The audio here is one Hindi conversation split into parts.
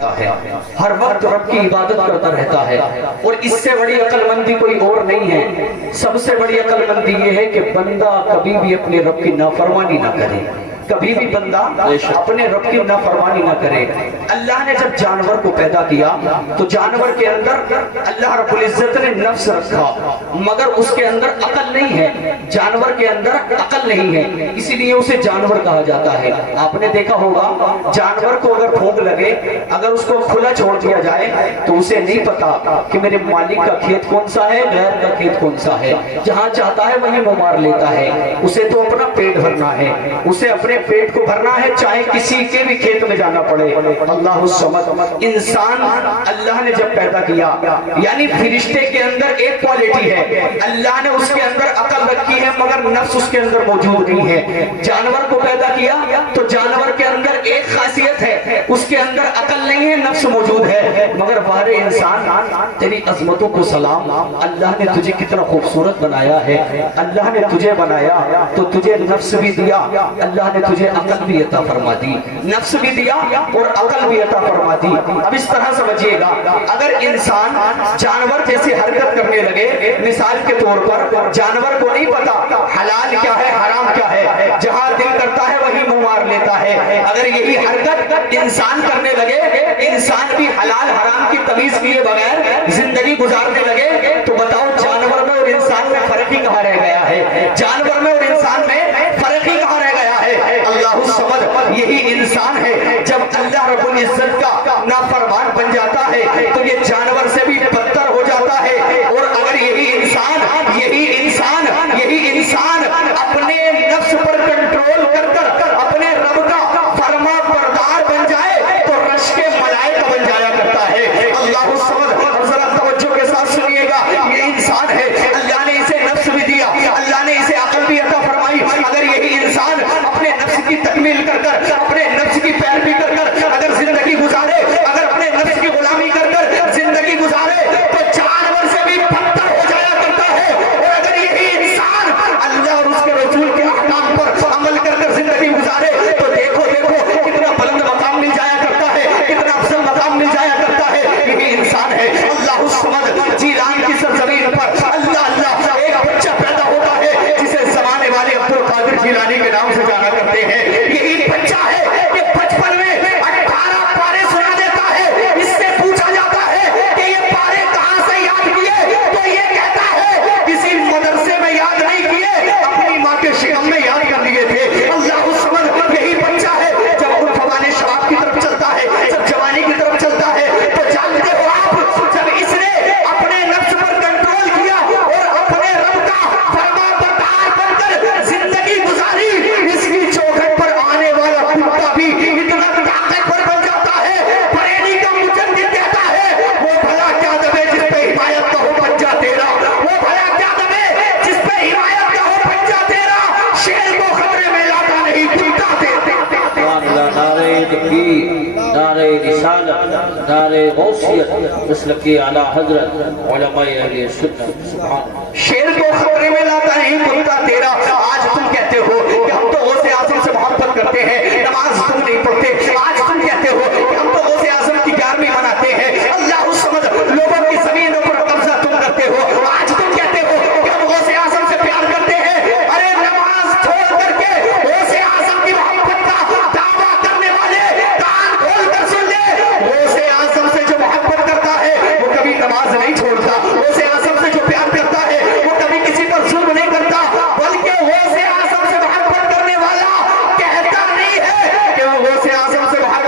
है, हर वक्त रब की इबादत करता रहता है। और इससे बड़ी अक्लमंदी कोई और नहीं है। सबसे बड़ी अक्लमंदी ये है कि बंदा कभी भी अपने रब की नाफरमानी ना करे, कभी भी बंदा अपने रब की नाफरमानी ना करे। अल्लाह ने जब जानवर को पैदा किया तो जानवर के अंदर अल्लाह रब्बुल इज्जत ने नफ्स रखा, मगर उसके अंदर अकल नहीं है। जानवर के अंदर अकल नहीं है, इसीलिए उसे जानवर कहा जाता है। आपने देखा होगा जानवर को अगर भूख लगे, अगर उसको खुला छोड़ दिया जाए तो उसे नहीं पता कि मेरे मालिक का खेत कौन सा है, गैर का खेत कौन सा है। जहां चाहता है वहीं वो मार लेता है। उसे तो अपना पेट भरना है, उसे अपने पेट को भरना है, चाहे किसी के भी खेत में जाना पड़े। अल्लाह समझ। इंसान अल्लाह ने जब पैदा किया, यानी फरिश्ते के अंदर एक क्वालिटी है, अल्लाह ने उसके अंदर अकल रखी है मगर नफ्स उसके अंदर मौजूद नहीं है। जानवर को पैदा किया तो जानवर के अंदर एक खासियत है, उसके अंदर अकल नहीं है, नफ्स मौजूद है। मगर वारे इंसान, तेरी अजमतों को सलाम, अल्लाह ने तुझे कितना खूबसूरत बनाया है। अल्लाह ने तुझे बनाया तो तुझे नफ्स भी दिया, अल्लाह ने तुझे अकल भी अता फरमा दी, नफ्स भी दिया और अकल भी अता फरमा दी। अब इस तरह समझिएगा, अगर इंसान जानवर जैसी हरकत करने लगे, मिसाल के तौर पर जानवर को नहीं पता हलाल क्या है हराम क्या है, जहां दिल करता है वही मुंह मार लेता है। अगर यही हरकत इंसान करने लगे, इंसान भी हलाल हराम की तमीज किए बगैर जिंदगी गुजारने लगे, तो बताओ जानवर में और इंसान में फर्क ही कहां रह गया है? जानवर में और इंसान में फर्क ही कहां रह गया है? अल्लाह समझ। यही इंसान है, जब अल्लाह रब्बुल इज्जत का नाफरमान बन जाता है तो ये जानवर से भी बदतर हो जाता है। और अगर यही इंसान अपने नफ्स पर कंट्रोल कर अपने रब का फरमा बरदार बन जाए तो रश के मलाइका बन जाया करता है। अल्लाह समझ। और जरा तवज्जो के साथ सुनिएगा, ये इंसान है, अल्लाह ने इसे नफ्स भी दिया, अल्लाह ने इसे अकल भी अता फरमाई। अगर यही इंसान अपने नफ्स की तकमील कर अपने नफ्स की पैरवी कर अगर जिंदगी गुजारे, अगर अपने नफ्स की गुलामी कर जिंदगी गुजारे तो जानवर से भी बदतर हो जाया करता है। और अगर यही इंसान अल्लाह और उसके रसूल के अहकाम पर अमल कर जिंदगी गुजारे तो देखो कितना बुलंद मकाम मिल जाया करता है, कितना अफजल मकाम मिल जाया करता है। यही इंसान है। अल्लाह समझ। जीलान की सरजमीन पर अल्लाह एक बच्चा पैदा होता है जिसे जमाने वाले अब्दुल कादिर जीलानी के नाम से जाना करते हैं। यही बच्चा है कि बचपन में 18 पारे सुना देता है। इससे पूछा जाता है कि ये पारे कहां से याद किए, तो ये कहता है किसी मदरसे में याद नहीं किए, अपनी माँ के शिकम में याद कर लिए थे। अल्लाह समझ। यही बच्चा है, जब उन फवाने शबाब की तरफ चलता है, जब जवानी की तरफ चलता है, तो जानते हो आप, जब इसने अपने नफ्स पर कंट्रोल किया और अपने रब का फरमा बरदार बनकर जिंदगी गुजारी, इसकी चौखट पर आने वाला कुत्ता भी इतना ताकतवर बन जाता है। बरेली का मुजद्दिद कहता है, वो भला क्या दबे जिस पे हिमायत का हो पंजा तेरा, वो भला क्या दबे जिस पे हिमायत का हो पंजा तेरा, शेर को खतरे में लाता नहीं कुत्ता तेरा। नारे तकबीर, नारे रिसालत, नारे गौसियत, मसलकी आला हजरत उलमाए अहले सुन्नत। सुभान। शेर को खतरे में लाता नहीं कुत्ता तेरा। आज तुम कहते हो कि हम तो गौसे आजम से मोहब्बत करते हैं, नमाज तुम नहीं पढ़ते। आज तुम कहते हो कि हम तो गौसे आजम की 11वीं मनाते हैं। अल्लाह समझ। लोगों की जमीनों पर कब्जा तुम करते हो। आज तुम कहते हो कि हम गौसे आजम से प्यार करते हैं। अरे नमाज छोड़ करके गौसे आजम की मोहब्बत का दावा करने वाले कान खोल कर सुन ले। गौसे आजम से जो मोहब्बत करता है वो कभी नमाज नहीं छोड़ता। गौसे आजम से जो प्यार करता है वो कभी किसी पर जुल्म नहीं करता, बल्कि गौसे आजम से मोहब्बत करने वाला कहता नहीं है कि वो गौसे आजम से मोहब्बत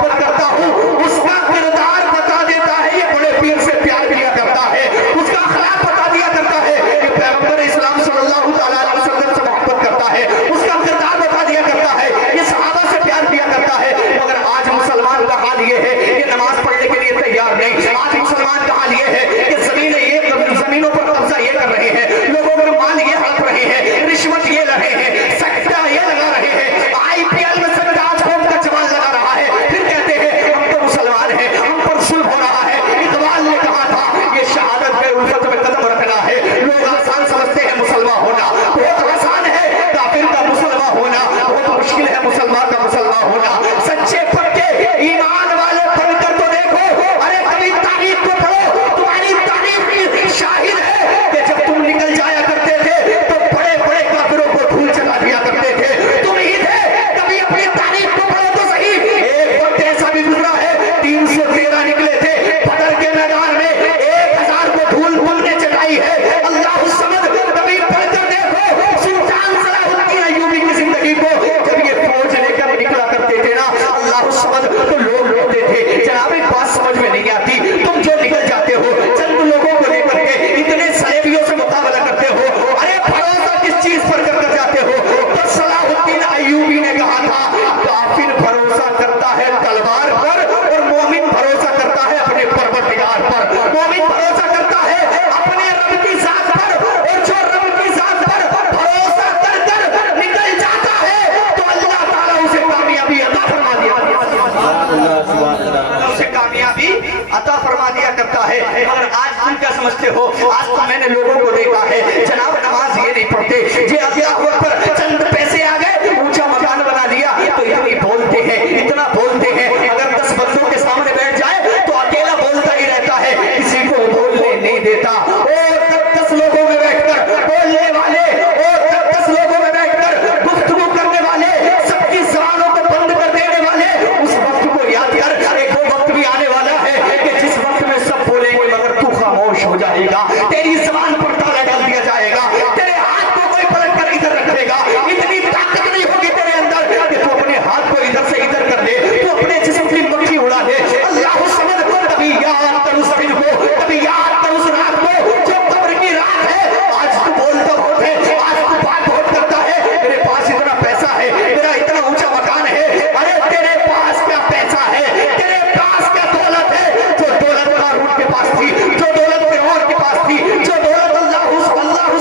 भी अता फरमा दिया करता है। मगर आज तुम क्या समझते हो? आज तो मैंने लोगों को देखा है जनाब नमाज ये नहीं पढ़ते, जे अल्लाह पर चंद पैसे आ गए ऊंचा मकान बना दिया तो इतनी बोलते हैं, इतना बोलते हैं। अगर 10 बंदों के सामने बैठ जाए तो अकेला बोलता ही रहता है, किसी को बोलने नहीं देता। और 10 लोगों में बैठकर बोलने वाले और 10 लोगों में बैठकर गुफ्तगू करने वाले, सबकी ज़बानों को बंद कर देने वाले, उस वक्त को याद कर। एक वो वक्त भी आने वाला है कि जिस वक्त में सब बोलेंगे मगर तू खामोश हो जाएगा, तेरी ज़बान पर ताला डाल दिया जाएगा, तेरे हाथ को कोई पलट कर इधर रख देगा। इतनी ताकत नहीं होगी तेरे अंदर कि तू अपने हाथ को इधर से इधर कर ले, तू अपने जिस्म की मक्खी उड़ा दे। अल्लाह समझ, कभी याद कर उस दिन को, कभी याद कर उस रात को जो कब्र की रात है। आज तू बोलता बहुत है, आज तू बात बहुत करता है, मेरे पास इतना पैसा है, मेरा इतना ऊंचा मकान है। अरे तेरे पास क्या पैसा है, तेरे पास क्या दौलत है? जो दौलत कारून के पास थी, जो दौलत फिरौन के पास थी, जो दौलत अल्लाह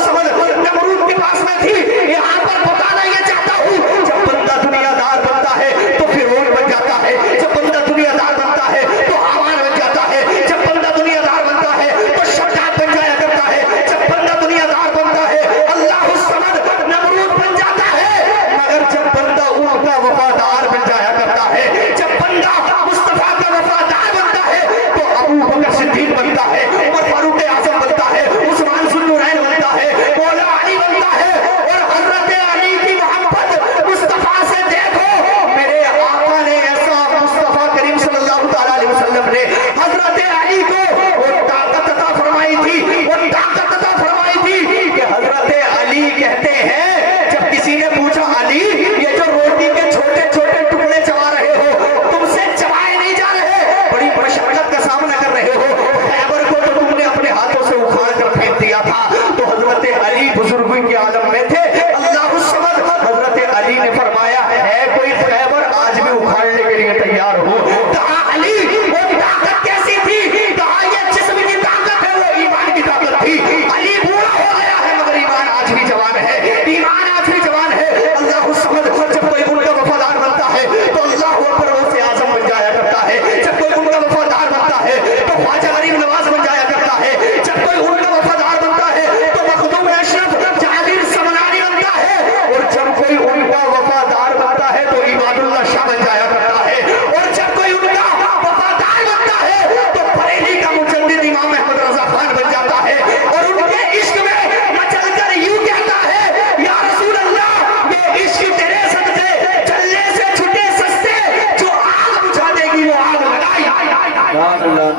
समझ नमरूद के पास में थी। यहाँ पर बताना ये चाहता हूँ, जब बंदा दुनियादार बनता है तो फिरौन बन जाता है, जब बंदा दुनियादार बनता है तो हामान बन जाता है, जब बंदा दुनियादार बनता है तो शद्दाद बन जाया करता है, जब बंदा दुनियादार बनता है अल्लाह समझ नमरूद बन जाता है। मगर जब बंदा उनका वफादार बन जाया करता है, जब बंदा मुस्तफा का वफादार बनता है तो अबू बकर सिद्दीक बनता है, उमर फारूक आजम बनता है, उस्मान जुन्नुरैन बनता है, मौला अली बनता है। और हजरत अली की मोहब्बत मुस्तफा से देखो, मेरे आका ने ऐसा, मुस्तफा करीम सल्लल्लाहु अलैहि वसल्लम ने हजरत अली को वो ताकत अता फरमाई थी, वो ताकत अता फरमाई थी कि हजरत अली कहते हैं, जब किसी ने पूछा अली ये जो रोटी के छोटे छोटे टुकड़े चबा रहे हो, तुमसे चबाए नहीं जा रहे, बड़ी मशक्कत का सामना कर रहे हो, खैबर को तो तुमने अपने हाथों से उखाड़ कर फेंक दिया था। तो हजरत अली बुजुर्गों के आलम में थे, अल्लाह समझ हजरत अली ने फरमाया है कोई खैबर आज भी उखाड़ने के लिए तैयार हो? कहा अली वो ताकत कैसी थी? कहा ये जिस्म की ताकत है, वो ईमान की ताकत थी। अली बूढ़ा हो गया है मगर ईमान आज भी जवान है, ईमान आज भी जवान है। अल्लाह समझ जब कोई उनका वफादार बनता है तो अल्लाह पर वो से आजम बन जाया करता है, जब कोई उनका वफादार बनता है तो ख्वाजा गरीब नवाज बन जाया करता है, जब कोई उनका वफादार बनता है तो मखदूम अशरफ जहांगीर समनानी बनता है, और जब कोई उनका वफादार बनता है तो इबादुल्लाह शाह बन जाया करता है, और जब कोई उनका वफादार बनता है तो बरेली का मुजद्दिद इमाम अहमद रजा खान बन जाता है। और उनके इश्क में मचलकर यूं कहता है या रसूल अल्लाह ये इश्क तेरे सदके चलने से छुटे सस्ते, जो आग बुझा देगी वो आग लगाई।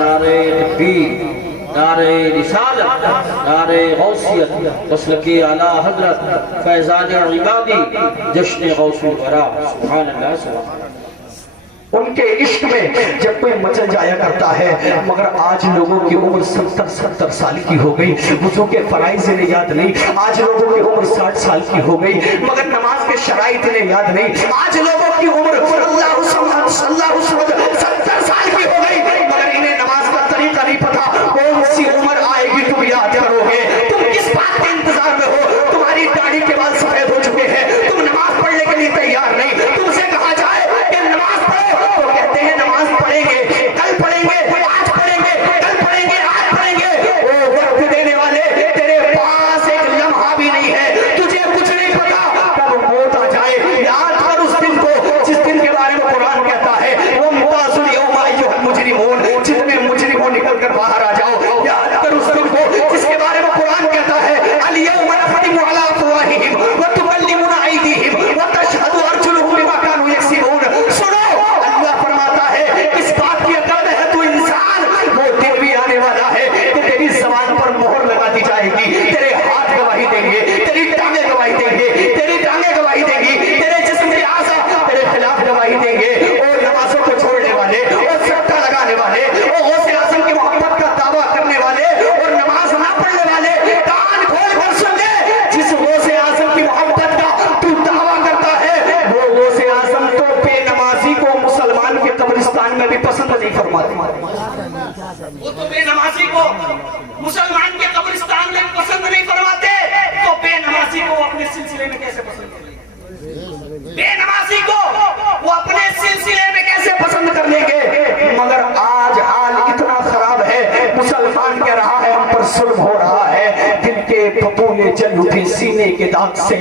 नारे तकबीर, नारे रिसालत, नारे गौसियत, मसलके आला हजरत फैजान इबादी, जश्न गौसुल वरा, सुभान अल्लाह सुभान। उनके इश्क में जब कोई मचल जाया करता है, मगर आज लोगों की उम्र 70-70 साल की हो गई, वुज़ू के फराइज़ इन्हें याद नहीं। आज लोगों की उम्र 60 साल की हो गई मगर नमाज के शराइत इन्हें याद नहीं। आज लोगों की उम्र अल्लाह 70 साल की हो गई मगर इन्हें नमाज का तरीका नहीं पता। कौन सी उम्र आएगी तुम याद करोगे? तुम किस बात के इंतजार में हो? तुम्हारी दाढ़ी के बाल सफेद हो चुके हैं, तुम नमाज पढ़ने के लिए तैयार नहीं। तुमसे कहा जाए कि नमाज पढ़ो तो कहते हैं नमाज पढ़ेंगे, कल पढ़ेंगे, आज पढ़ेंगे, कल पढ़ेंगे, आज पढ़ेंगे। वो वक्त देने वाले तेरे पास एक लम्हा भी नहीं है, तुझे कुछ नहीं पता कब मौत आ जाए। याद कर उस दिन को जिस दिन के बारे में कुरान कहता है वो मुतासुल यौमा अय्युहल मुजरिमून, जितने मुजरिमों निकल कर बाहर आ जाओ। याद कर उस दिन को जिसके बारे में कुरान कहता है अल यौमा नख्तिमु अला अफ़वाहिहिम व तुकल्लिमुना अयदीहिम व तशहदु अर्जुलुहुम बिमा कानू यक्सिबून। सुनो, अल्लाह फरमाता है इस बात की अकल है तू इंसान, वो दिन भी आने वाला है कि तेरी ज़बान पर मोहर लगा दी जाएगी, तेरे हाथ गवाही देंगे, तेरी टांगें गवाही देंगे, तेरी टांगें गवाही देंगी, तेरे जिस्म के आज़ा तेरे खिलाफ गवाही देंगे। और नमाजों को छोड़ने वाले और सट्टा लगाने वाले और गौसे आज़म की मोहब्बत का दावा करने वाले और नमाज ना पढ़ने वाले कान खोल कर सुन ले, जिस गौसे आज़म की मोहब्बत का तू दावा करता है वो गौसे आज़म तो बेनमाजी को मुसलमान के कब्रिस्तान में भी पसंद नहीं फरमाते। वो तो बेनमाजी को मुसलमान के कब्रिस्तान में पसंद नहीं फरमाते, तो बेनमाजी को अपने सिलसिले में कैसे पसंद करेंगे? बेनमाजी को वो अपने सिलसिले में कैसे पसंद कर लेंगे? मगर आज हाल जुल्म हो रहा है, दिल के फपूले जल उठे सीने के दाग से,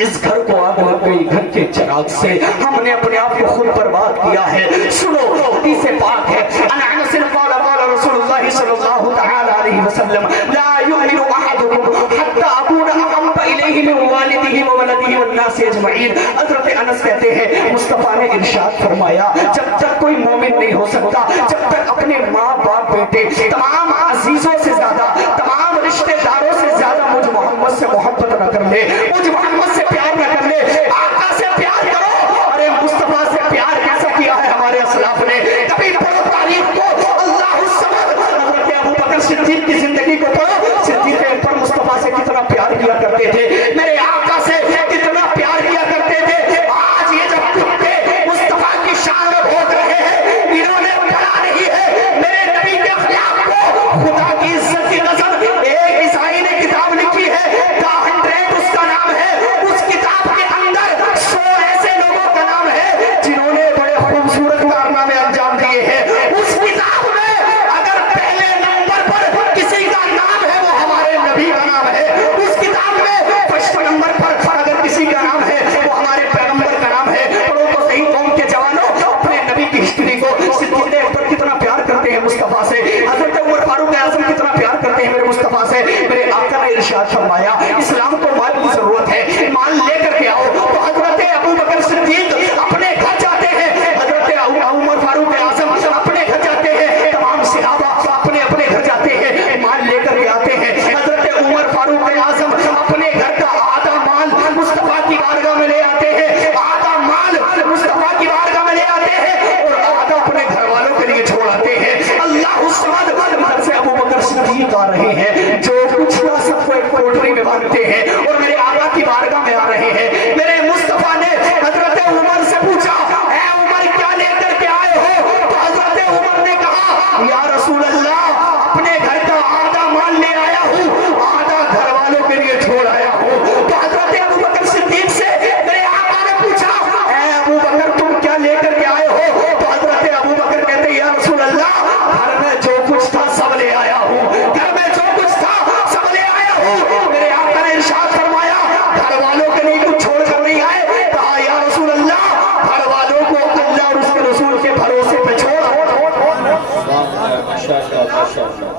इस घर को आग लग गई घर के चिराग से, हमने अपने आप को खुद बर्बाद किया है। सुनो हदीस पाक है, अनस क़ाल क़ाल रसूलुल्लाह सल्लल्लाहु तआला अलैहि वसल्लम ला युमिनु अहदुकुम हत्ता अकूना अहब्बा इलैहि मिन वालिदिही व वलदिही वन नास अजमईन। हज़रत अनस कहते हैं मुस्तफा ने इरशाद फरमाया, जब तक कोई मोमिन नहीं हो सकता जब तक अपने माँ बाप बेटे तमाम अजीजों से ज्यादा, तमाम रिश्तेदारों से ज्यादा मुझ मोहम्मद से मोहब्बत न कर ले, मुझ मोहम्मद से प्यार न कर ले। आका से प्यार करो। अरे मुस्तफा से प्यार कैसा किया है हमारे असलाफ ने, कभी पढ़ो तारीख को, अल्लाहु समद। हज़रत अबू बकर सिद्दीक की जिंदगी को पढ़ो, सिद्दीक पर मुस्तफा से कितना प्यार किया करते थे, मेरे आका से कितना प्यार किया करते थे। आज ये जब कुत्ते मुस्तफा की शान में भोग रहे हैं, इन्होंने पढ़ा नहीं है मेरे नबी के खिलाफ को, खुदा की इज्जत की कसम। एक ईसाई ने किताब लिखी है, द 100 उसका नाम है, उस किताब के अंदर 100 ऐसे लोगों का नाम है जिन्होंने बड़े खूबसूरत कारनामे अंजाम दिए हैं। उस किताब में अगर पहले नंबर पर किसी का नाम है वो हमारे नबी का नाम है, उस किताब में फर्स्ट नंबर पर अगर किसी का नाम है वो हमारे पैगंबर का नाम है। पढ़ो तो सही कौम के जवानों, अपने नबी की हिस्ट्री को। सिद्दीक पर कितना प्यार करते हैं मुस्तफा से, हज़रत उमर फारूक आज़म कितना प्यार करते हैं मेरे मुस्तफा से। मेरे आका ने इरशाद फरमाया, इस्लाम को माल की जरूरत है, माल लेकर के आओ। तो हज़रत अबू बकर सिद्दीक अपने घर जाते हैं, हज़रत उमर फारूक आज़म अपने घर जाते हैं, तमाम सहाबा अपने अपने घर जाते हैं, माल लेकर के आते हैं। हज़रत उमर फारूक आज़म अपने घर का आधा माल मुस्तफा की बारगाह में ले आते हैं, आधा माल मुस्तफा की बारगाह में ले आते हैं और आधा अपने घर वालों के लिए छोड़ आते हैं। अल्लाह समद। घर से अबू बकर सिद्दीक आ रहे हैं, जो कुछ ना सबको एक कोठरी में बांधते हैं और मेरे आका की बारगाह में आ रहे हैं। मेरे मुस्तफा ने हज़रत उमर से पूछा, ऐ उमर क्या लेकर के आए हो? तो हज़रत उमर ने कहा, या रसूल अल्लाह, अपने घर का आधा माल ले आया हूँ, आधा घर वालों के लिए छोड़ आया हूँ। तो हज़रत अबू बकर सिद्दीक से मेरे आका ने पूछा, ऐ अबू बकर तुम क्या लेकर के आए हो? तो हज़रत अबू बकर कहते, या रसूल अल्लाह, घर में जो कुछ था सब ले आया हूँ, घर में जो कुछ था सब ले आया हूँ। मेरे आका ने इरशाद फरमाया, घर वालों के लिए कुछ छोड़ कर नहीं आए? कहा, या रसूल अल्लाह, घर वालों को अल्लाह और उसके रसूल के भरोसे पे छोड़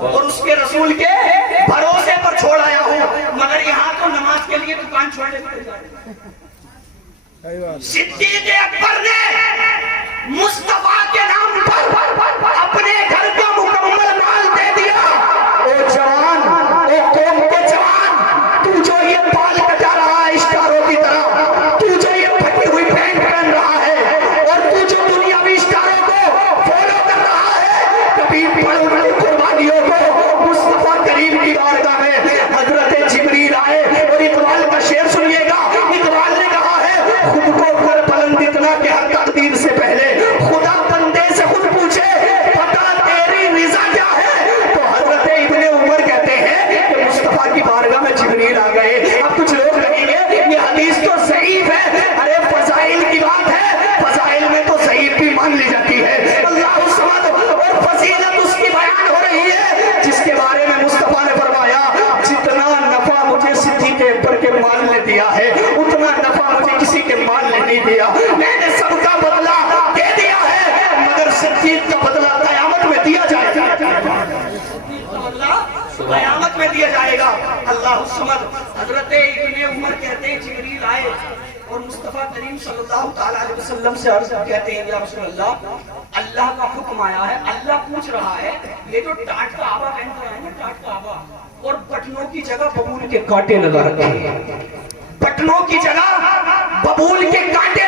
और उसके रसूल के भरोसे पर छोड़ आया हूँ। मगर यहाँ तो नमाज के लिए दुकान छोड़ने सिद्दीक अकबर ने मुस्तफा के नाम पर अपने घर का मुकम्मल माल दे दिया। ओ जवान, ओ कौम के जवान, तू जो ये बाल कटा रहा है स्टारों की तरह, तू जो ये फटी हुई पैंट पहन रहा है और तू जो दुनियावी स्टारों को फॉलो कर रहा है, कभी बड़ी बड़ी कुर्बानियों को मुस्तफा करीम की बारगाह में हजरत जिब्रील आए। और इकबाल का शेर सुनिएगा, इकबाल ने कहा है, खुद को कर बुलंद इतना कि हर तकदीर से पहले खुदा बंदे से खुद पूछे, पता तेरी रिज़ा क्या है? तो हजरत इब्ने उमर कहते हैं कि मुस्तफा की बारगाह में जिब्रील आ गए। अब कुछ लोग कहेंगे ये हदीस तो ज़ईफ है। अरे फज़ाइल की बात है, फज़ाइल में तो ज़ईफ भी मान ली जाती है। अल्लाह समद। और फजीलत उसकी बयान हो रही है जिसके बारे में मुस्तफा ने फरमाया, जितना नफा मुझे सिद्दीक अकबर के माल ने दिया है उतना नफा मुझे किसी के माल ने नहीं दिया। मैंने सबका बदला दे दिया है, मगर सिद्दीक का बदला कयामत में दिया जाएगा, कयामत में दिया जाएगा। अल्लाह समद। हजरत इब्ने उमर कहते हैं, जिब्रील आए और मुस्तफा करीम सल्लल्लाहु ताला अलैहि वसल्लम से अर्ज कहते हैं, या रसूल अल्लाह, अल्लाह का हुक्म आया है। अल्लाह पूछ रहा है, ये जो टाट का आबा पहन कर है ना, टाट का आबा, और बटनों की जगह बबूल के कांटे लगा रखे हैं, बटनों की जगह बबूल के कांटे